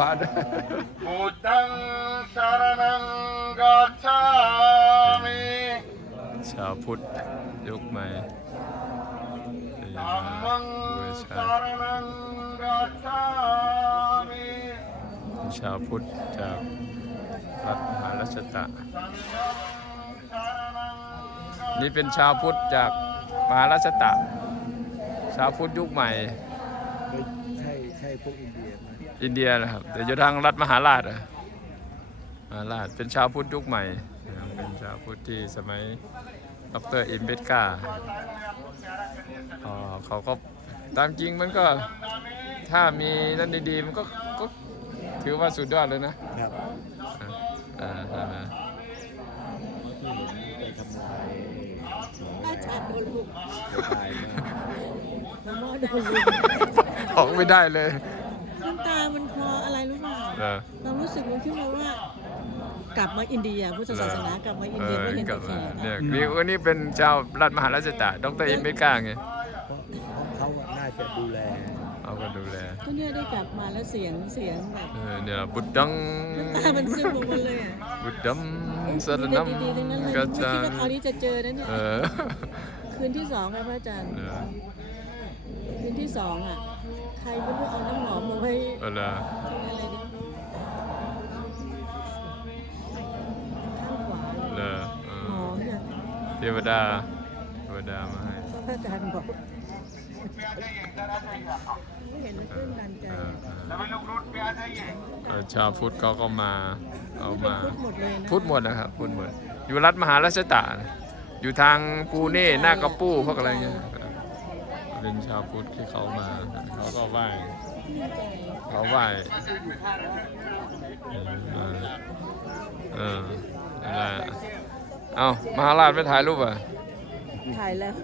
พระด้วยพุทธังสารนังกัจฉามิชาวพุทธยุคใหม่ที่ธัมมามังบูชาสารนังกัจฉามิชาวพุทธจากรัฐมหาราชตะสังฆังสารนังกัจฉามินี่เป็นชาวพุทธจากมหาราชตะ ชาวพุทธยุคใหม่ไม่ ใช่ใช่พวกอินเดียไหมอินเดียนะครับแต่อยู่ทางรัฐมหาราชอะมหาราชเป็นชาวพุทธยุคใหม่นะครับเป็นชาวพุทธที่สมัยดรอิมเบตกาอ๋อเขาก็ตามจริงมันก็ถ้ามีนั่นดีๆ มันก็ก็ถือว่าสุดยอดเลยนะครับอ่าใช่ไหมที่เห็นไปทำลายหน้าชาติโดนลุกตายมากน้ำมอโดนลุก ออกไม่ได้เลยน้ำตามันคลออะไรรู้เปล่าเออ เรารู้สึกมันขึ้นมาว่า กลับมาอินเดียพุทธศาสนากลับมาอินเดียไม่เห็นกลัแต่บแขมากเนี่ยนี่วันนี้เป็นชาวรัฐมหาราชตะดรอิมเบตกาไงเพราะเขาอะน่าจะดูแล เอาก็ดูแลก็เนี่ยได้กลับมาแล้วเสียงเสียงแบบเออเนี่ยบุตรดังน้ำตามันซึมลงมาเลยอะบุตรดังสรนัมดีๆทั้งนั้นเลยกัไม่จคิดจาว่าคราวนี้จะเจอนะเนี่ย เออ คืนที่สองครับพระอาจารย์ เออคื นที่สองอะ ใครไม่รู้เอาน้ำหอมมาไว้เออละทำอะไรดิข้างขวาเลยเลอเอหออมเนี่ยเทวดาเทวดามาให้พระอาจารย์บอกไม่เห็นมันตื้นตันใจเออ Nama Lukrut pe aa jaiye เออชาวพุทธเขาก็มาเอานี่เป็นมาพุทธหมดเลยนะพุทธหมดนะครับพุทธหมด อยู่รัฐมหาราชตะอยู่ทางปูเน่หน้ากระปู้พวกอะไรเงี้ยเออ เป็นชาวพุทธที่เขามา เขาก็ไหว้ชื่นใจเขาไหว้เออเออนั่นแหละเอามหาราชไปถ่ายรูปอะถ่ายแล้ว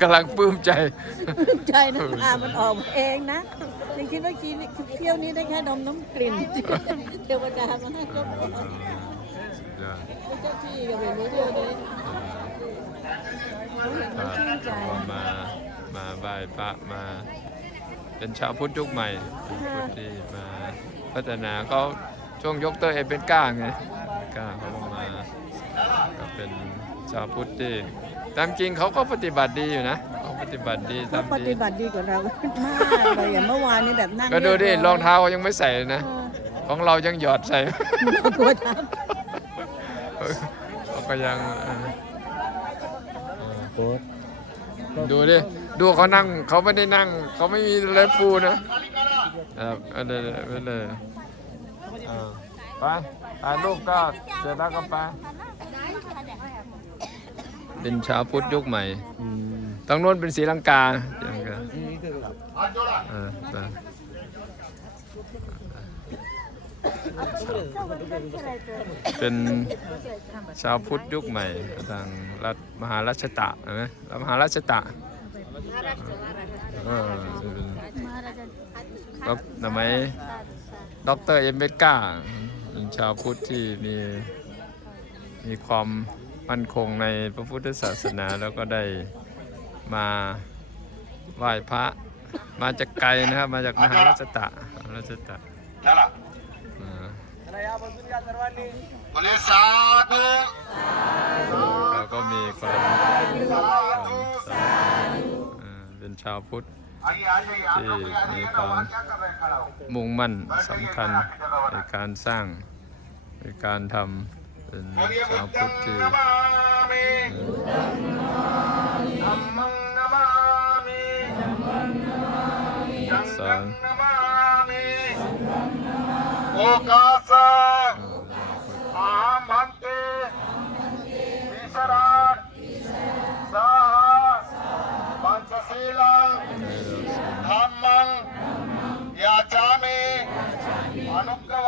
กำลังปลื้มใจชื่นใจน้ำตามันออกมาเองนะยังคิดว่าคีเที่ยวนี้ได้แค่ดมน้ำกลิ่นเทวดามาให้ก็พอไม่เจ้าที่ก็ไม่รู้เที่ยวนี้เขาเห็นมันชื่นใจมา มาไหว้พระมา เป็นชาวพุทธยุคใหม่เป็นพุทธที่มาพัฒนาเขาช่วงยกเตอร์เอเป็นก้าไงก้าเขาก็มาก็เป็นชาวพุทธที่ตามจริงเขาก็ปฏิบัติดีอยู่นะเขาปฏิบัติดีเขาทำปดีฏิบัติดีกว่าเรามากเลยอย่างเมื่อวานนี้แบบนั่งก็ดูดิเยบรองเท้าเขายังไม่ใส่เลยนะ ของเรายังหยอดใส่เรากลัวทเขาก็ยังเออโค้ดก็ดูดิ ดูเขานั่งเขาไม่ได้นั่ง เขาไม่มีอะไรปูนะครับเอาเลยไปเลยอ่าไปถ่ายรูปก็เสร็จแล้วก็ไปเป็นชาวพุทธยุคใหม่อืมทางโน้นเป็นศรีลังกาศรีลังกานี่ก็แบบ Haat joda เออไปเป็นชาวพุทธยุคใหม่ทางรัฐมหาราชตะเห็นไหมรัฐมหาราชตะ เออก็ทำไมยด็อกเตอร์เอ็มเบก้าเป็นชาวพุทธที่มีมีความมั่นคงในพระพุทธศาสนาแล้วก็ได้มาไหว้พระมาจากไกลนะครับ มาจากมหาราชตะมหาราชตะ Chala อ่า Boleh satu เราก็มีคว ชาวพุทธ Ayo ayo ya ที่มีความมุ่งมั่นสำคัญในการสร้างในการทำเป็น Mulia ชาวพุทธ buddhang ที่ namami Dhammang namami Sanghang namami Okasa Aham Ah, Manuka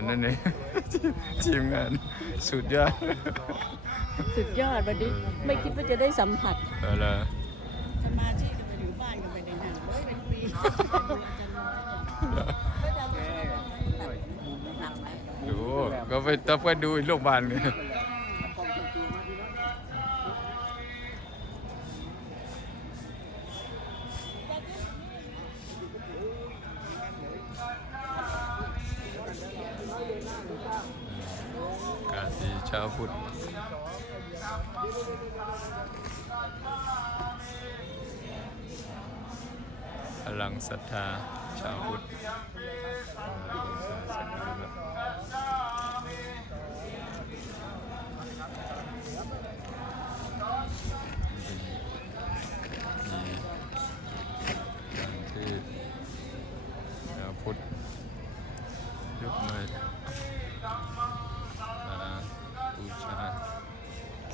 านนั่นเองทีมงานสุดยอดสุดยอดวันนี้ไม่คิดว่าจะได้สัมผัสเออละสมาชิกก็ไปอยู่บ้านก็ไปในหนังเลยเป็นปีหนักไหมดูก็ไปต้องไปดูอีกโรงพยาบาลไงก ชาวพุทธพลังศรัทธาชาวพุทธ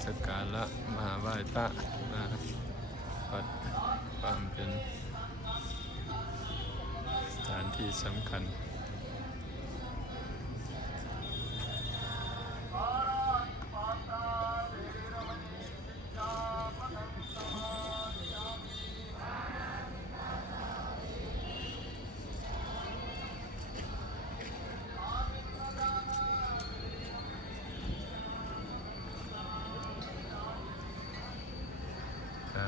สการะมาไหว้พระมาวัดความเป็นสถานที่สำคัญ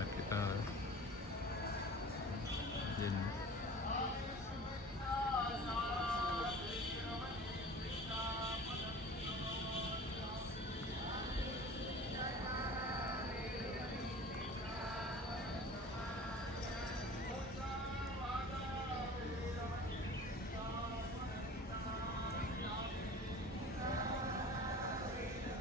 kita. Jadi